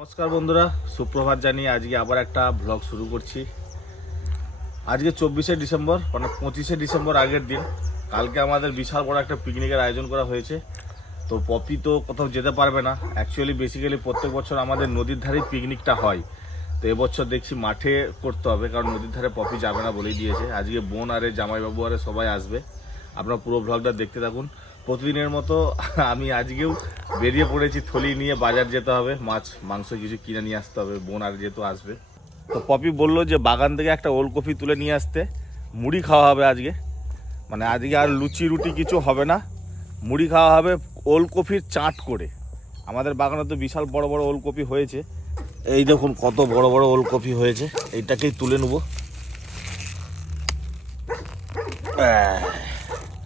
নমস্কার বন্ধুরা, সুপ্রভাত জানিয়ে আজকে আবার একটা ব্লগ শুরু করছি। আজকে চব্বিশে ডিসেম্বর মানে পঁচিশে ডিসেম্বর আগের দিন। কালকে আমাদের বিশাল বড় একটা পিকনিকের আয়োজন করা হয়েছে। তো পপি তো কোথাও যেতে পারবে না। অ্যাকচুয়ালি বেসিক্যালি প্রত্যেক বছর আমাদের নদীর ধারেই পিকনিকটা হয়। তো এবছর দেখছি মাঠে করতে হবে, কারণ নদীর ধারে পপি যাবে না বলেই দিয়েছে। আজকে বোন আরে জামাইবাবু আরে সবাই আসবে। আপনারা পুরো ব্লগটা দেখতে থাকুন। প্রতিদিনের মতো আমি আজকেও বেরিয়ে পড়েছি, থলি নিয়ে বাজার যেতে হবে, মাছ, মাংস কিছু কিনে নিয়ে আসতে হবে, বোন আর যেহেতু আসবে। তো পপি বলল যে বাগান থেকে একটা ওলকপি তুলে নিয়ে আসতে, মুড়ি খাওয়া হবে আজকে। মানে আজকে আর লুচি রুটি কিছু হবে না, মুড়ি খাওয়া হবে ওলকপির চাট করে। আমাদের বাগানে তো বিশাল বড় বড় ওলকপি হয়েছে। এই দেখুন কত বড় বড় ওলকপি হয়েছে, এইটাকেই তুলে নেব।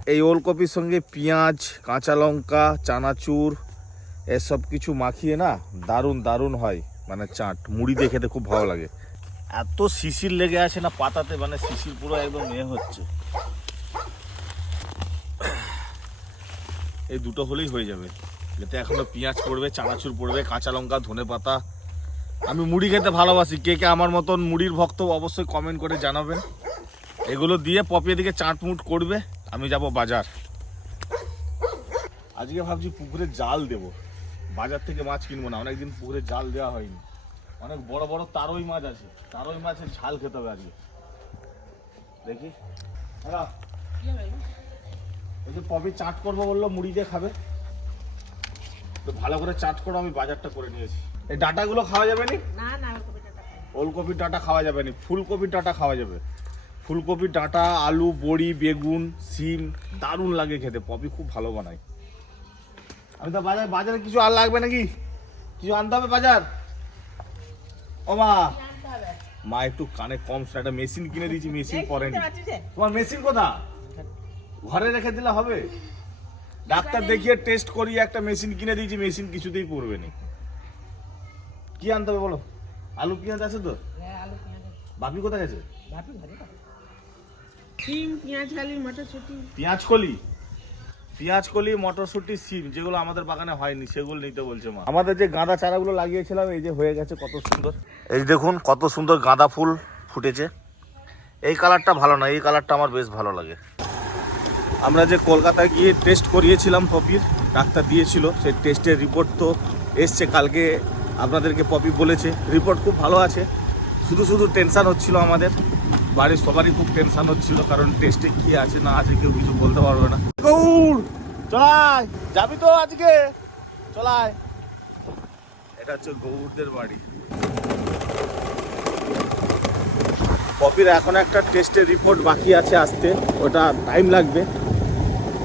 এই ওলকপির সঙ্গে পেঁয়াজ, কাঁচা লঙ্কা, চানাচুর এসব কিছু মাখিয়ে না দারুণ দারুণ হয়। মানে চাট, মুড়ি দিয়ে খেতে খুব ভালো লাগে। এত শিশির লেগে আছে না পাতাতে মানে শিশির পুরো একদম মেয়ে হচ্ছে। এই দুটো হলেই হয়ে যাবে। এতে এখনও পেঁয়াজ পড়বে, চানাচুর পড়বে, কাঁচা লঙ্কা, ধনে পাতা। আমি মুড়ি খেতে ভালোবাসি। কে কে আমার মতন মুড়ির ভক্ত অবশ্যই কমেন্ট করে জানাবেন। এগুলো দিয়ে পপিয়ে দিকে চাটমুট করবে। আমি যাব বাজার। আজকে ভাবছি পুকুরে জাল দেব। বাজার থেকে মাছ কিনবো না অনেকদিন পুকুরে জাল দেওয়া হয়নি। অনেক বড় বড় তারই মাছ আছে তারই মাছের ঝাল খেতে হবে আজকে। দেখি। হ্যাঁ ওই যে পপি চাট করব বলল মুড়ি দিয়ে খাবে। তো ভালো করে চাট করো আমি বাজারটা করে নিয়েছি। এই ডাটাগুলো খাওয়া যাবে নি? ওলকপির ডাঁটা খাওয়া যাবে না ফুলকপির ডাঁটা খাওয়া যাবে। ফুলকপির ডাঁটা আলু বড়ি বেগুন সিম দারুণ লাগে খেতে পপি খুব ভালো বানায়। আমি তো বাজার বাজারে কিছু আর লাগবে নাকি? কিছু আনতে হবে বাজার? ও মা। মা একটু কানে কম একটা মেশিন কিনে দিয়েছি মেশিন পরেনি? তোমার মেশিন কোথা? ঘরে রেখে দিলে হবে? ডাক্তার দেখিয়ে টেস্ট করিয়ে একটা মেশিন কিনে দিয়েছি মেশিন কিছুতেই পড়বে না। কি আনতে হবে বলো? আলু পেঁয়াজ আছে তো? হ্যাঁ, আলু, পেঁয়াজ। বাপি কোথায় গেছে। মটরশুঁটি। কলি? মটরশুঁটি, সিম, যেগুলো আমাদের বাগানে হয়নি, সেগুলো নিতে বলছে আমাদের যে গাঁদা চারাগুলো লাগিয়েছিলাম, এই যে হয়ে গেছে কত সুন্দর। এই দেখুন, কত সুন্দর গাঁদা ফুল ফুটেছে। এই কালারটা ভালো এই কালারটা আমার বেশ ভালো লাগে। আমরা যে কলকাতায় গিয়ে টেস্ট করিয়েছিলাম পপির, ডাক্তার দিয়েছিল সেই টেস্টের রিপোর্ট তো এসছে কালকে, আপনাদেরকে পপি বলেছে। রিপোর্ট খুব ভালো আছে। শুধু শুধু টেনশন হচ্ছিল আমাদের। বাড়ির সবারই খুব টেনশন হচ্ছিল, কারণ টেস্টে কি আছে না আছে কেউ কিছু বলতে পারবে না। গৌর চলায় যাবি তো আজকে? চলায় এটা হচ্ছে গৌরদের বাড়ি। পপির এখন একটা টেস্টের রিপোর্ট বাকি আছে আসতে, ওটা টাইম লাগবে।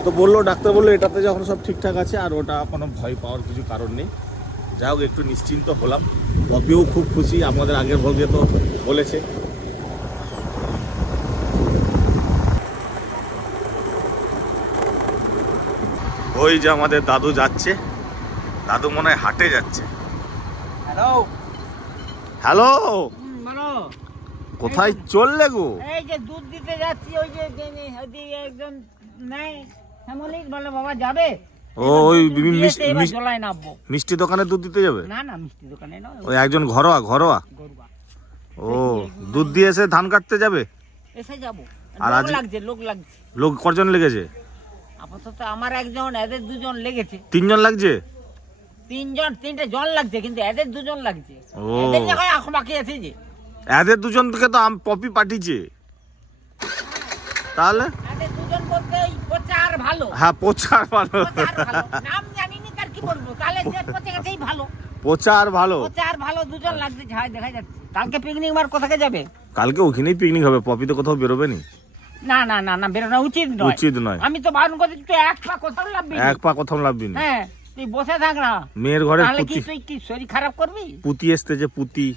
তো বলল, ডাক্তার বলল, এটাতে যখন সব ঠিকঠাক আছে, আর ওটা কোনো ভয় পাওয়ার কিছু কারণ নেই। যাই হোক, একটু নিশ্চিন্ত হলাম। পপিও খুব খুশি, আমাদের আগের ভোগে তো বলেছে। ওই যে আমাদের দাদু যাচ্ছে। দাদু মনে হয় হাটে যাচ্ছে। হ্যালো হ্যালো কোথায় চললে গো? এই যে দুধ দিতে যাচ্ছি ওই যে একজন নাই শ্যামলিক বলে বাবা যাবে? ওই মিষ্টি দোকানে দুধ দিতে যাবে? না না মিষ্টি দোকানে নয় ওই একজন ঘরোয়া ঘরোয়া? ও দুধ দিয়ে এসে ধান কাটতে যাবে? এসে যাব। আর আজ- লাগছে লোক লাগছে। লোক কজন লেগেছে? আপাতত আমার একজন এদের দুজন লেগেছে। তিনজন লাগছে? তিনজন তিনটে জন লাগছে কিন্তু এদের দুজন লাগছে। ও। এদের জায়গায় আখ বাকি আছে যে। এদের দুজনকে তো আম- পপি পাঠিয়েছে। তাহলে? এদের দুজন বলতে ওই পচা ভালো। হ্যাঁ পোচার ভালো। পচা আর ভালো। নাম জানিনি তার কি বলব তাহলে যে পচে গেছেই ভালো। পোচা আর ভালো। পচা আর ভালো দুজন লাগছে ঝাই দেখা যাচ্ছে। কালকে পিকনিক মার কোথাকে যাবে? কালকে ওখানেই পিকনিক হবে পপি তো কোথাও বেরোবে নি। না না না না বেরোনো উচিত নয়। উচিত নয়। আমি তো বারণ করছি তুই এক পা কোথাও লাগবি না। এক পা কোথাও লাভবি না? হ্যাঁ তুই বসে থাক না। মেয়ের ঘরে তাহলে কি পুতি। তুই কি শরীর খারাপ করবি? পুতি এসতে যে পুতি।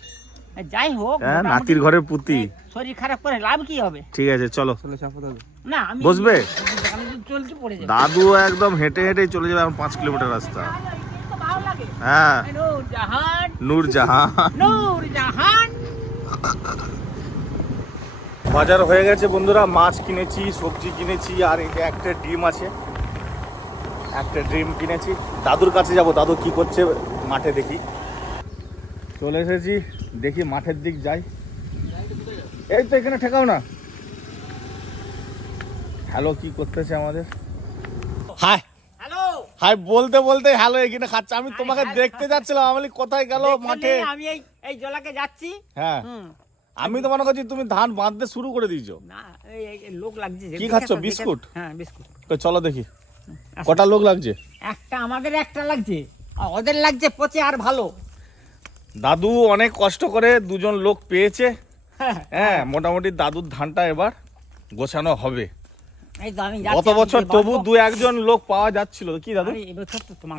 যাই হোক হ্যাঁ মোটামুটি নাতির ঘরের পুতি। শরীর খারাপ করে লাভ কি হবে? ঠিক আছে চলো। না আমি বসবে? আমি তো চলছি পড়ে যাবে। দাদু একদম হেঁটে হেঁটে চলে যাবে এখন পাঁচ কিলোমিটার রাস্তা। তো ভালো লাগে হ্যাঁ। নূর জাহান। নূর জাহান। নূর জাহান। বাজার হয়ে গেছে বন্ধুরা মাছ কিনেছি সবজি কিনেছি আর যে একটা ডিম আছে। একটা ডিম কিনেছি। দাদুর কাছে যাব দাদু কি করছে মাঠে দেখি। চলে এসেছি দেখি মাঠের দিক যাই। এই তো এখানে ঠেকাও না। হ্যালো কি করতেছে আমাদের? হাই হ্যালো হাই বলতে বলতে হ্যালো এখানে খাচ্ছে। আমি তোমাকে দেখতে যাচ্ছিলাম আমি কোথায় গেল মাঠে? আমি এই এই জলাকে যাচ্ছি। হ্যাঁ। হুম। আমি তো মনে করছি তুমি ধান বাঁধতে শুরু করে দিয়েছ। না লোক লাগছে কি খাচ্ছ, বিস্কুট? হ্যাঁ বিস্কুট। তো চলো দেখি। কটা লোক লাগছে? একটা আমাদের একটা লাগছে। ওদের লাগছে পচে আর ভালো। দাদু অনেক কষ্ট করে দুজন লোক পেয়েছে। হ্যাঁ মোটামুটি দাদুর ধানটা এবার গোছানো হবে। গত বছর তবু দু একজন লোক পাওয়া যাচ্ছিল। কি দাদু?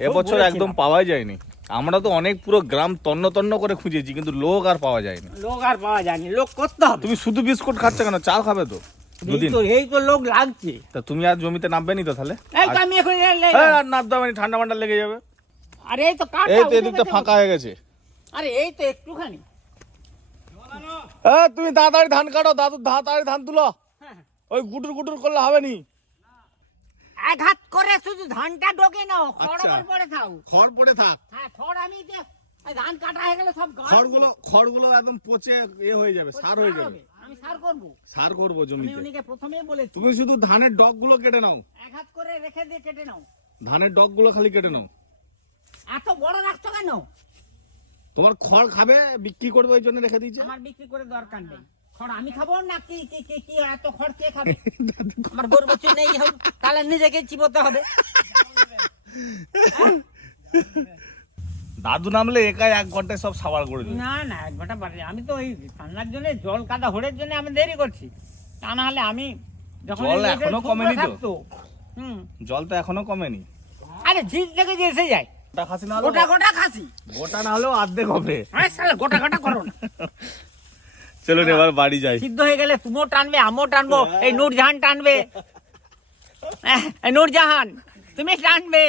এবছর। একদম পাওয়াই যায়নি। আমরা তো অনেক পুরো গ্রাম তন্ন তন্ন করে খুঁজেছি কিন্তু লোক আর পাওয়া যায়নি। লোক আর পাওয়া যায়নি লোক করতে হবে। তুমি শুধু বিস্কুট খাচ্ছ কেন? চাল খাবে তো? দুদিন। তো এই তো লোক লাগছে। তা তুমি আর জমিতে নামবে নি তো তাহলে? আমি এখন হ্যাঁ, আর নামতে হবে না, ঠান্ডা মান্ডা লেগে যাবে। আরে এই তো কাটা এই তো এদিকটা ফাঁকা হয়ে গেছে। আরে এই তো একটুখানি। হ্যাঁ তুমি তাড়াতাড়ি ধান কাটো দাদু তাড়াতাড়ি ধান তুলো। হ্যাঁ। ওই গুটুর গুটুর করলে হবে নি। এক হাত করে শুধু ধানটা ডোকে নাও খড় আচ্ছা। আবার পরে খড় পড়ে থাক। হ্যাঁ খড় আমি যে এই ধান কাটা হয়ে গেলে সব গাছ খড়গুলো খড়গুলো একদম পচে এ হয়ে যাবে সার হয়ে যাবে। হবে। আমি সার করব। সার করব আমি জমিতে। উনিকে প্রথমেই বলেছি। তুমি শুধু ধানের ডগগুলো কেটে নাও। এক হাত করে রেখে দিয়ে কেটে নাও। ধানের ডগগুলো খালি কেটে নাও। এত বড় রাখছো কেন? তোমার খড় খাবে বিক্রি করবে ওই জন্য রেখে দিয়েছে? আমার বিক্রি করে দরকার নেই। খড় আমি খাব না? কি কি কি কি এত খড় কে খাবে? আমার গরু বছর নেই হোক তাহলে নিজেকে চিবোতে হবে। দাদু নামলে একাই এক ঘন্টায় সব সাবার করে দেবে। না না এক ঘণ্টা পারে আমি তো ওই ঠান্ডার জন্য জল কাদা হড়ের জন্য আমি দেরি করছি। তা না হলে আমি যখন জল এখনও কমেনি তো? হুম। জল তো এখনও কমেনি। আরে ঝিল থেকে যে এসে যায়। গোটা খাসি না গোটা গোটা খাসি। গোটা না হলেও অর্ধেক হবে। আরে শালা গোটা গোটা করো না। চলুন এবার বাড়ি যাই। সিদ্ধ হয়ে গেলে তুমিও টানবে আমিও টানবো এই নূরজাহান টানবে। নূরজাহান তুমি টানবে।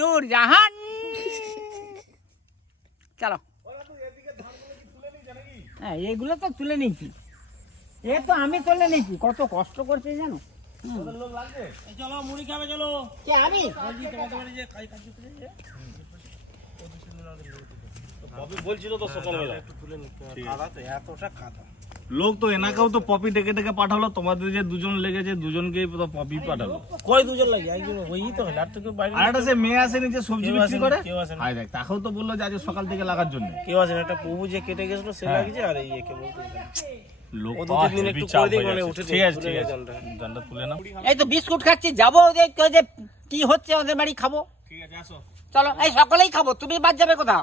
নূরজাহান। চলো। হ্যাঁ এগুলো তো তুলে নিয়েছি। এ তো আমি তুলে নিয়েছি কত কষ্ট করছে জানো? চলো মুড়ি খাবে চলো। কে আমি? বলছিল তো সকালবেলা। এতটা কাদা লোক তো এনাকেও তো পপি ডেকে ডেকে পাঠালো তোমাদের যে দুজন লেগেছে দুজনকেই তো পপি পাঠালো। কয় দুজন লাগে? একজন ওই তো হলো আর তো কেউ বাইরে আর একটা সে মেয়ে আসেনি যে সবজি বিক্রি করে? কেউ আসেনি। আয় দেখ তাকেও তো বলল যে আজ সকাল থেকে লাগার জন্য। কেউ আছে না একটা প্রভু যে কেটে গেছিল সে হ্যাঁ। লাগিয়েছে আর এই একে বলতে লোক তো দিন একটু করে দিই, মানে উঠে ঠিক আছে ঠিক আছে। জলটা। তুলে নাও। এই তো বিস্কুট খাচ্ছি যাব দেখতে যে কি হচ্ছে ওদের বাড়ি খাব? ঠিক আছে আসো। চলো এই সকলেই খাব তুমি বাদ যাবে কোথাও?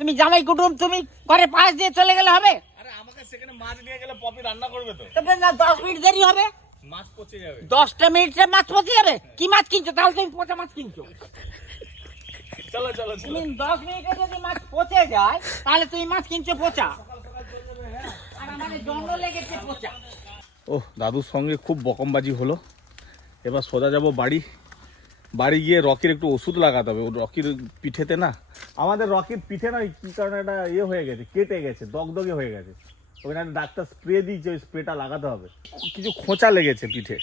তুমি জামাই কুটুম তুমি ঘরে পাশ দিয়ে চলে গেলে হবে? আরে আমাকে সেখানে মাছ নিয়ে গেলে পপি রান্না করবে তো। তবে না দশ মিনিট দেরি হবে। মাছ পচে যাবে। দশটা মিনিটে মাছ পচে যাবে? কি মাছ কিনছো? তাহলে তুমি পচা মাছ কিনছো। চলো চলো তুমি দশ মিনিটে যদি মাছ পচে যায় তাহলে তুমি মাছ কিনছো পচা। আর আমাদের জন্ম লেগেছে পচা। ও দাদুর সঙ্গে খুব বকমবাজি হলো। এবার সোজা যাব বাড়ি। বাড়ি গিয়ে রকির একটু ওষুধ লাগাতে হবে। রকির পিঠেতে না আমাদের রকির পিঠে না কি কারণে একটা ইয়ে হয়ে গেছে কেটে গেছে দগদগে হয়ে গেছে। ওখানে ডাক্তার স্প্রে দিয়েছে ওই স্প্রেটা লাগাতে হবে। কিছু খোঁচা লেগেছে পিঠে।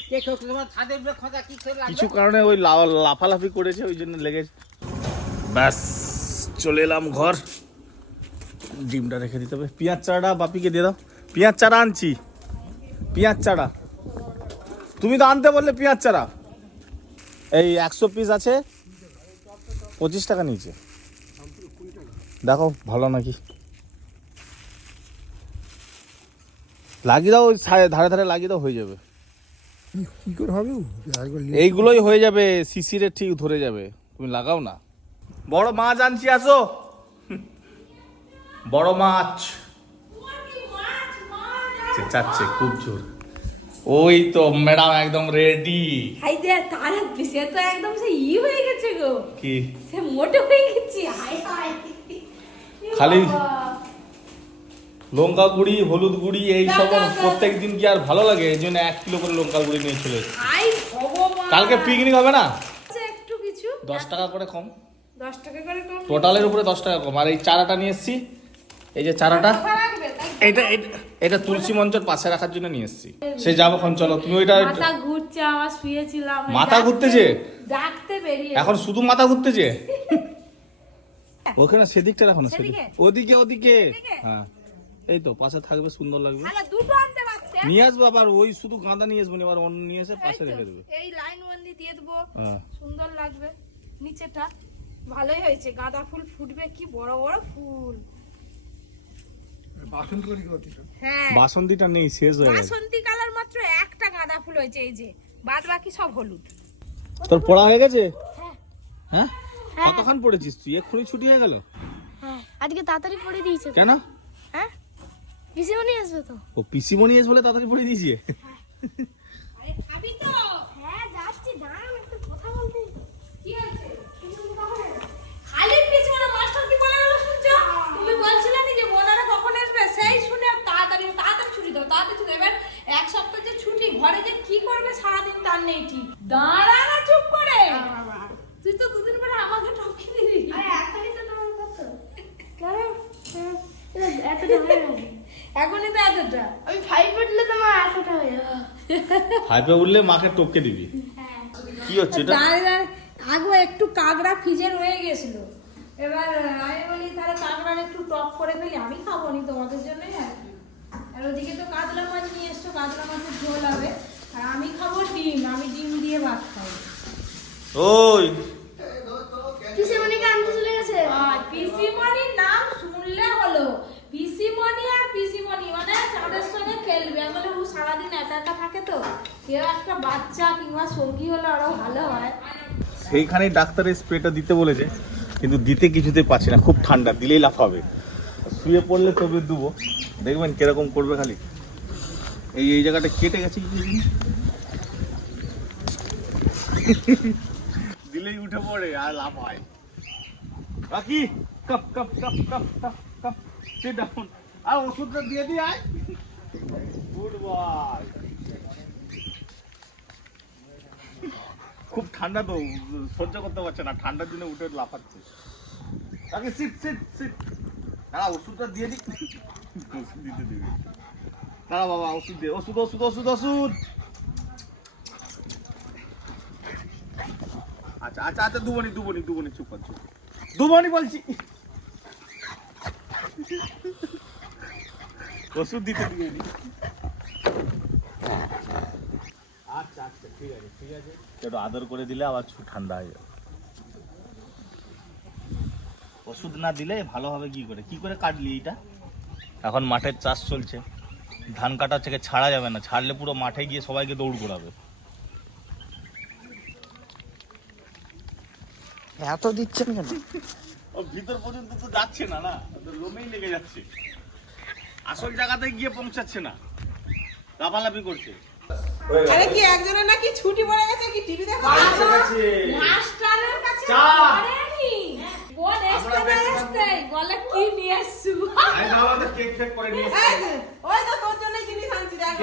কিছু কারণে ওই লাফালাফি করেছে ওই জন্য লেগেছে। ব্যাস চলে এলাম ঘর। ডিমটা রেখে দিতে হবে। পেঁয়াজ চারাটা বাপিকে দিয়ে দাও। পেঁয়াজ চারা আনছি। পেঁয়াজ চারা। তুমি তো আনতে বললে পেঁয়াজ চারা। এই একশো পিস আছে পঁচিশ টাকা নিয়েছে। দেখো ভালো নাকি? লাগিয়ে দাও ওই ধারে ধারে লাগিয়ে দাও হয়ে যাবে। কি করে হবে এইগুলোই হয়ে যাবে শিশিরে ঠিক ধরে যাবে। তুমি লাগাও না। বড় মাছ আনছি আসো। বড় মাছ চেঁচাচ্ছে খুব জোর। ওই তো ম্যাডাম একদম রেডি। হাই দে তার সে তো একদম সে ই হয়ে গেছে গো। কি? সে মোটে হয়ে গেছে হাই হাই। খালি লঙ্কা গুঁড়ি হলুদ গুঁড়ি এই সব। প্রত্যেক দিন কি আর ভালো লাগে? এই জন্য এক কিলো করে লঙ্কা গুঁড়ি নিয়ে চলে কালকে পিকনিক হবে না? একটু কিছু। দশ টাকা করে কম। দশ টাকা করে কম। টোটালের উপরে দশ টাকা কম। আর এই চারাটা নিয়ে এসেছি। এই যে চারাটা এটা এটা- এটা তুলসী মঞ্চের পাশে রাখার জন্য নিয়ে এসেছি। সে যাব এখন চলো তুমি ওইটা মাথা ঘুরছে আমার শুয়েছিলাম। মাথা ঘুরতেছে? ডাকতে বেরিয়ে এখন শুধু মাথা ঘুরতেছে? ওখানে সেদিকটা রাখো না সেদিকে? ওদিকে ওদিকে। হ্যাঁ। এই তো পাশে থাকবে সুন্দর লাগবে। দুটো আনতে নিয়ে আসব আবার ওই শুধু গাঁদা নিয়ে আসব না, এবার অন্য নিয়ে এসে পাশে রেখে দেবে। এই লাইন বন্দি দিয়ে দেবো। হ্যাঁ। সুন্দর লাগবে। নিচেটা ভালোই হয়েছে। গাঁদা ফুল ফুটবে কি বড় বড় ফুল। হ্যাঁ। বাসন্তীটা নেই শেষ হয়ে গেছে। বাসন্তী কালার মাত্র একটা গাঁদা ফুল হয়েছে এই যে। বাদ বাকি সব হলুদ। তোর পড়া হয়ে গেছে? হ্যাঁ। হ্যাঁ? কতক্ষণ পড়েছিস তুই? এক্ষুনি ছুটি হয়ে গেল? হ্যাঁ আজকে তাড়াতাড়ি পড়ে দিয়েছে কেন? হ্যাঁ? পিসিমণি আসবে তো। ও পিসিমণি এস বলে তাড়াতাড়ি পড়ে দিয়েছে? আরে খাবি তো? হ্যাঁ যাচ্ছি দাঁড়ান একটু কথা বলতে। কি হয়েছে? খালি পিছনে মাস্টার কি বলে গেল শুনছো? তুমি বলছিলে না যে বোনারা আসবে? সেই শুনে তাড়াতাড়ি তাড়াতাড়ি ছুটি দাও তাড়াতাড়ি ছুটি দাও। এক সপ্তাহ যে ছুটি ঘরে যে কি করবে সারাদিন তার নেই ঠিক। দাঁড়া না চুপ করে। তুই তো দুদিন পরে আমাকে টপকি দিবি আরে এখনই তো তোমার কত কেন? হ্যাঁ, এটা এতটা হয়ে গেছে এখনই তো এতটা। আমি ফাইভ উঠলে তোমার এতটা হয়ে যাবে হাইপে উঠলে মাকে টপকে দিবি। হ্যাঁ। কি হচ্ছে এটা? দাঁড়িয়ে একটু কাঁকড়া ফ্রিজে রয়ে গেছিল। এবার আমি বলি তাহলে কাঁকড়ার একটু টক করে ফেলি। আমি খাব নি তোমাদের জন্যই আর কি। আর ওদিকে তো কাতলা মাছ নিয়ে এসছো কাতলা মাছের ঝোল হবে। আর আমি খাব ডিম। আমি ডিম দিয়ে ভাত খাব। ওই। পিসিমণিকে আনতে চলে গেছে? পিসিমণির নাম শুনলে হলো। পিসিমণি আর পিসিমণি মানে চাঁদের সঙ্গে খেলবে। আমি ও সারাদিন একা একা থাকে তো? কেউ একটা বাচ্চা কিংবা সঙ্গী হলে আরও ভালো হয়। সেইখানেই ডাক্তারের স্প্রেটা দিতে বলেছে কিন্তু দিতে কিছুতে পাচ্ছি না। খুব ঠান্ডা দিলেই লাফাবে শুয়ে পড়লে তবে দেবো। দেখবেন কীরকম করবে খালি। এই এই জায়গাটা কেটে গেছে কি জানি? দিলেই উঠে পড়ে, আর লাফায় বাকি cup cup cup cup cup কাপ, sit down আর ওষুধটা দিয়ে দি আয়। গুড বয় খুব ঠান্ডা তো, সহ্য করতে পারছে না, ঠান্ডার দিনে উঠে লাফাচ্ছে। তাকে সিট সিট সিট দাঁড়া, ওষুধটা দিয়ে দিক ওষুধ দিতে দিবি। দাঁড়া বাবা, ওষুধ দে, ওষুধ ওষুধ ওষুধ ওষুধ। আচ্ছা আচ্ছা আচ্ছা দুবনি দুবনি দুবনি চুপ কর, চুপ দুবনি বলছি। ওষুধ দিতে দিয়ে আচ্ছা আচ্ছা ঠিক আছে ঠিক আছে। একটু আদর করে দিলে আবার ঠান্ডা হয়ে যাবে। ওষুধ না দিলে ভালো হবে কি করে? কি করে কাটলি এইটা? এখন মাঠের চাষ চলছে। ধান কাটা থেকে ছাড়া যাবে না। ছাড়লে পুরো মাঠে গিয়ে সবাইকে দৌড় করাবে। এত দিচ্ছেন কেন? ও ভিতর পর্যন্ত তো যাচ্ছে না না? লোমেই লেগে যাচ্ছে। আসল জায়গাতে গিয়ে পৌঁছাচ্ছে না। লাফালাফি করছে। আরে কি একজনের নাকি ছুটি পড়ে গেছে কি টিভি দেখো? মাস্টারের কাছে। পড়েনি? বোন এসতে এসতে বলে কি নিয়ে এসছু আমি ভাবলাম কেক ফেক করে নিয়ে এই ওই তো তোর জন্য জিনিস আনছি দেখ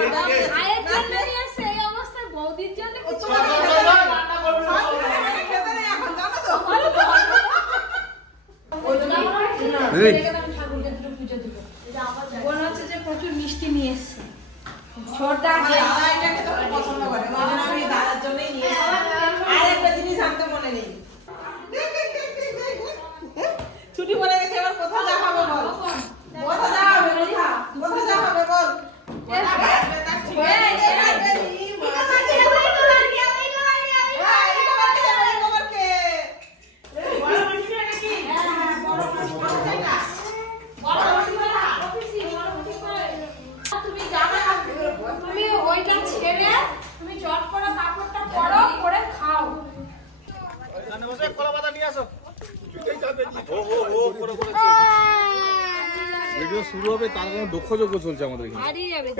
আয়ের জন্য নিয়ে এসছে এই অবস্থায় বৌদির জন্য কিছু তোমার না। খেতে দাও। রান্না করবে না, সব সব জানে। খেতে খেতে নেই এখন, জানো তো? রেখে দাও, ঠাকুরকে দুটো পুজো দেবো। বোন হচ্ছে যে প্রচুর মিষ্টি নিয়ে এসছে। আমার পছন্দ করে। আমি দাদার জন্যই নিয়ে এসেছি। আর একটা জিনিস আনতে মনে নেই। ছুটি পড়ে গেছে এবার কোথাও যা হবে বল কোথাও যা হবে কোথাও কোথাও যা হবে বল কোথাও আসবে তার ঠিক আছে। এই, এই, এই, এই, মা। এই, এই খবরকে যাবে, এই খবরকে। এই, বড় মাসিমা নাকি? হ্যাঁ, বড় মাসিমা সেটা। বড় মাসিমা, অফিসে, বড় মাসিমা। তুমি জামা তুমি ওইটা ছেড়ে তুমি চট করে কাপড়টা পরো পরে খাও এখানে বসে কলা পাতা নিয়ে আসো ও ও ও করে করে ভিডিও শুরু হবে খোঁজ চলছে আমাদের এখানে।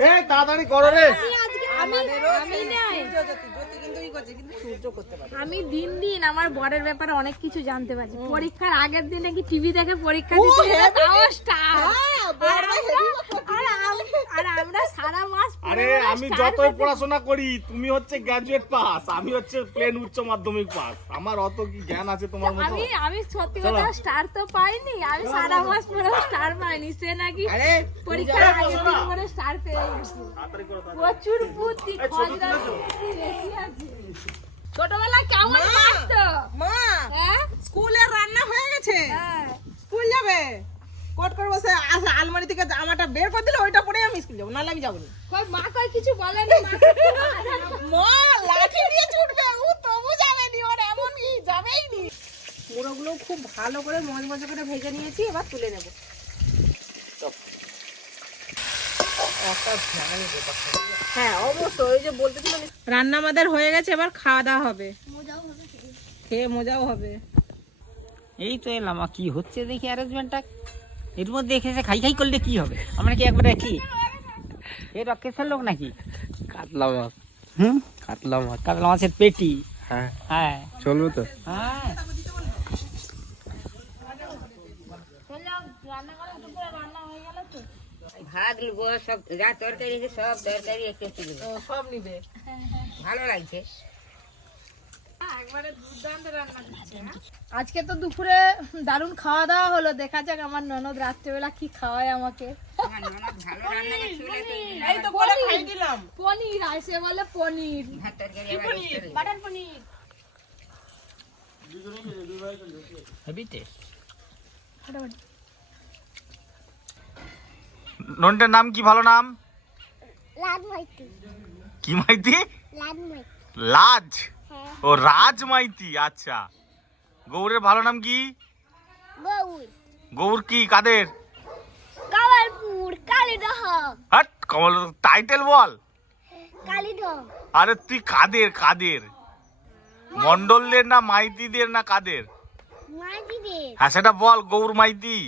এ এই তাড়াতাড়ি করো রে। আমি দিন দিন আমার বরের ব্যাপারে অনেক কিছু জানতে পারছি। পরীক্ষার আগের দিন নাকি টিভি দেখে পরীক্ষা দিতে হয়? আর আমরা- আম- আর আমরা সারা মাস আরে আমি যতই পড়াশোনা করি তুমি হচ্ছে গ্র্যাজুয়েট পাস আমি হচ্ছে প্লেন উচ্চ মাধ্যমিক পাস আমার অত কি জ্ঞান আছে তোমার মতো? আমি আমি সত্যি কথা স্টার তো পাইনি আমি সারা মাস পরে স্টার পাইনি। সে নাকি আরে, পরীক্ষার যারা আগের বসো দিন না। পরে স্টার পেয়ে গেছে। প্রচুর বুদ্ধি এই ছবি খজরা বেশি আছে। ছোটবেলায় কেমন। মারতো মা! হ্যাঁ? স্কুলের রান্না হয়ে গেছে। হ্যাঁ। স্কুল যাবে? কোট করে বসে আলমারি থেকে জামাটা বের করে দিলে ওইটা পরে আমি স্কুল যাব নাহলে আমি যাব না মা কই কিছু বলেনি মা কিছু মা লাঠি দিয়ে ছুটবে ও তবু যাবে নি ওর এমন কি যাবেই নি। মুড়োগুলো খুব ভালো করে মজ মজ করে ভেজে নিয়েছি এবার তুলে নেব। হ্যাঁ অবশ্যই ওই যে বলতেছিলাম রান্না আমাদের হয়ে গেছে এবার খাওয়া দাওয়া হবে। খেয়ে। মজাও হবে। এই তো এলাম আর কি হচ্ছে দেখি অ্যারেঞ্জমেন্টটা এর মধ্যে এসে খাই খাই করলে কি হবে? আমরা কি একবারে কি এ রকেশের লোক নাকি? কাতলা মাছ। হুম? কাতলা মাছ। কাতলা মাছের পেটি। হ্যাঁ। হ্যাঁ। চলবে তো? হ্যাঁ। ভাত নেব সব যা তরকারি সব তরকারি একটু একটু সব নিবে। ভালো লাগছে। আজকে তো দুপুরে দারুণ খাওয়া দাওয়া হলো। দেখা যাক আমার ননদ রাত্রেবেলা কি খাওয়ায় আমাকে। আমার ননদ ভালো রান্না করছে বলে তো এই তো করে খাই দিলাম। পনির আসে বলে পনির। বাটার ননটার নাম কি? ভালো নাম? মাইতি। কি মাইতি? লাজ হ্যাঁ ও রাজ মাইতি আচ্ছা। গৌরের ভালো নাম কি? গৌর। কি কাদের? হাট কমল টাইটেল বল। কালীদহ। আরে তুই কাদের কাদের? মন্ডলদের না মাইতিদের না কাদের? মাইতিদের। হ্যাঁ সেটা বল গৌর মাইতি।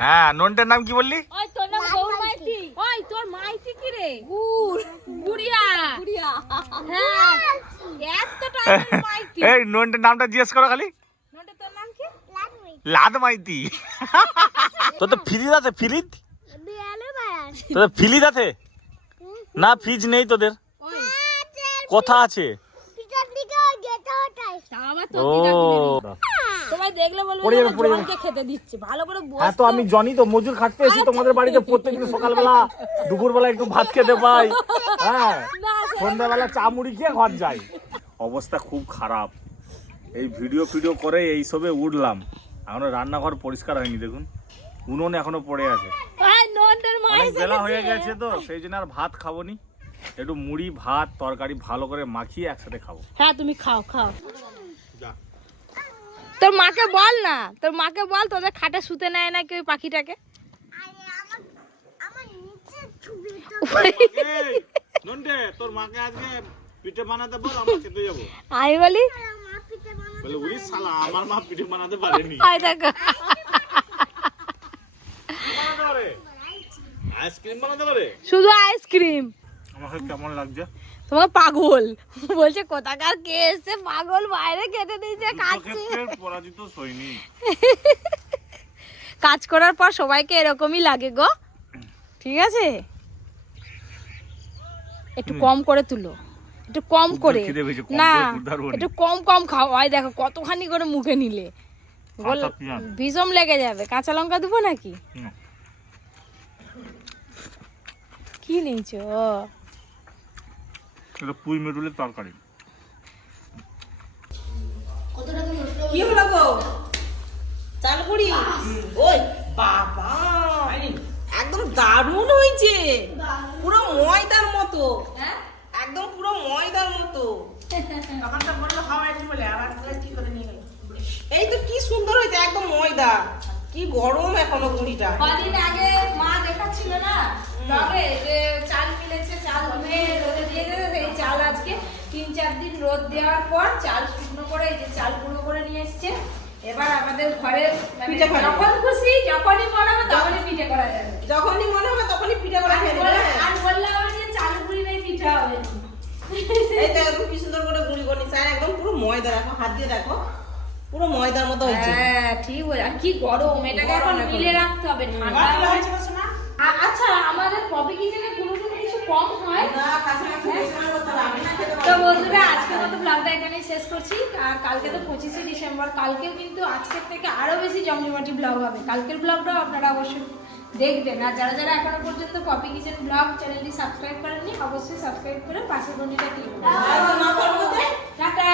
হ্যাঁ ননটার নাম কি বললি? ওই তোর নাম গৌর মাইতি। ওই তোর মাইতি কি রে? গুড়। গুড়িয়া। গুড়িয়া। হ্যাঁ। এতটা মাইতি। এই ননটার নামটা জিজ্ঞেস করো খালি। তোর নাম কি? লাদ মাইতি। তোর তো ফ্রিজ আছে বায়ান তোদের ফ্রিজ আছে? না ফ্রিজ নেই তোদের। কথা আছে। ও সবাই দেখলে বলবে পড়ে যাবে, পড়ে যাবে। জনকে খেতে দিচ্ছে। ভালো করে বস হ্যাঁ তো আমি জানি তো মজুর খাটতে তোমাদের বাড়িতে প্রত্যেকদিন সকালবেলা দুপুরবেলা একটু ভাত খেতে পাই। হ্যাঁ সন্ধ্যাবেলা চা মুড়ি খেয়ে ঘর যাই। অবস্থা খুব খারাপ। এই ভিডিও ফিডিও করে এইসবে উঠলাম। এখনও রান্নাঘর পরিষ্কার হয়নি দেখুন। উনুন এখনও পড়ে আছে। ভাই নন্ডের মা অনেক এসে বেলা হয়ে গেছে। গেছে তো সেই জন্য আর ভাত খাব নি একটু মুড়ি ভাত তরকারি ভালো করে মাখিয়ে একসাথে খাব। হ্যাঁ তুমি খাও খাও। তোর মাকে বল না। তোর মাকে বল তোদের খাটে শুতে নেয় না পাখিটাকে। ছবি তো নন্টে তোর মাকে আজকে পিঠে বানাতে বল আমরা খেতে যাব। আমি বলি উড়ি শালা আমার মা পিঠে বানাতে পারেনি। আয় দেখো। আইসক্রিম বানাতে পারে? শুধু আইসক্রিম। আমাকে কেমন লাগছে? তোমাকে পাগল। বলছে কোথাকার কে এসছে? পাগল বাইরে খেতে দিয়েছে খাচ্ছে পরাজিত সৈনিক কাজ করার পর সবাইকে এরকমই লাগে গো। ঠিক আছে? একটু কম করে তুলো। একটু কম করে। না। একটু কম কম খাও। হয় দেখো কতখানি করে মুখে নিলে। কাঁচা লেগে যাবে। কাঁচা লঙ্কা দেবো নাকি। কি নিয়েছো? এটা পুঁই মেডুলের তরকারি। কি হলো গো? চাল করি? ওই বাবা একদম দারুণ হয়েছে। পুরো ময়দার মতো। একদম পুরো ময়দার মতো। এই তো কি সুন্দর হয়েছে একদম ময়দা। কি গরম এখনও গুড়িটা কদিন আগে মা দেখাচ্ছিল না? যে চাল মিলেছে চাল ধুয়ে রোদে দিয়ে সেই চাল আজকে তিন চার দিন রোদ দেওয়ার পর চাল শুকনো করে এই যে চাল গুঁড়ো করে নিয়ে এসছে এবার আমাদের ঘরে মানে। যখন খুশি যখনই মনে হবে তখনই পিঠে করা যাবে যখনই মনে হবে তখনই পিঠা করে আর বললাম- হ্যাঁ। আর বললাম যে চাল গুঁড়ি নেই পিঠা হবে। একদম কি সুন্দর করে গুঁড়ি করে নিচ্ছে আর একদম পুরো ময়দা দেখো হাত দিয়ে দেখো পুরো ময়দার মতো হয়েছে হ্যাঁ ঠিক বলে আর কি গরম এটাকে এখন মিলে রাখতে হবে ঠান্ডা আমাদের কফি কিচেনে কোনোদিন কিছু কম হয়। আমি তো বন্ধুরা আজকের মতো ব্লগটা এখানেই শেষ করছি। আর কালকে তো পঁচিশে ডিসেম্বর কালকেও কিন্তু আজকের থেকে আরও বেশি জমজমাটি ব্লগ হবে। কালকের ব্লগটাও আপনারা অবশ্যই দেখবেন। আর যারা যারা এখনও পর্যন্ত কপি কিচেন ব্লগ চ্যানেলটি সাবস্ক্রাইব করেননি অবশ্যই সাবস্ক্রাইব করে পাশের ঘন্টিটা ক্লিক? টাটা!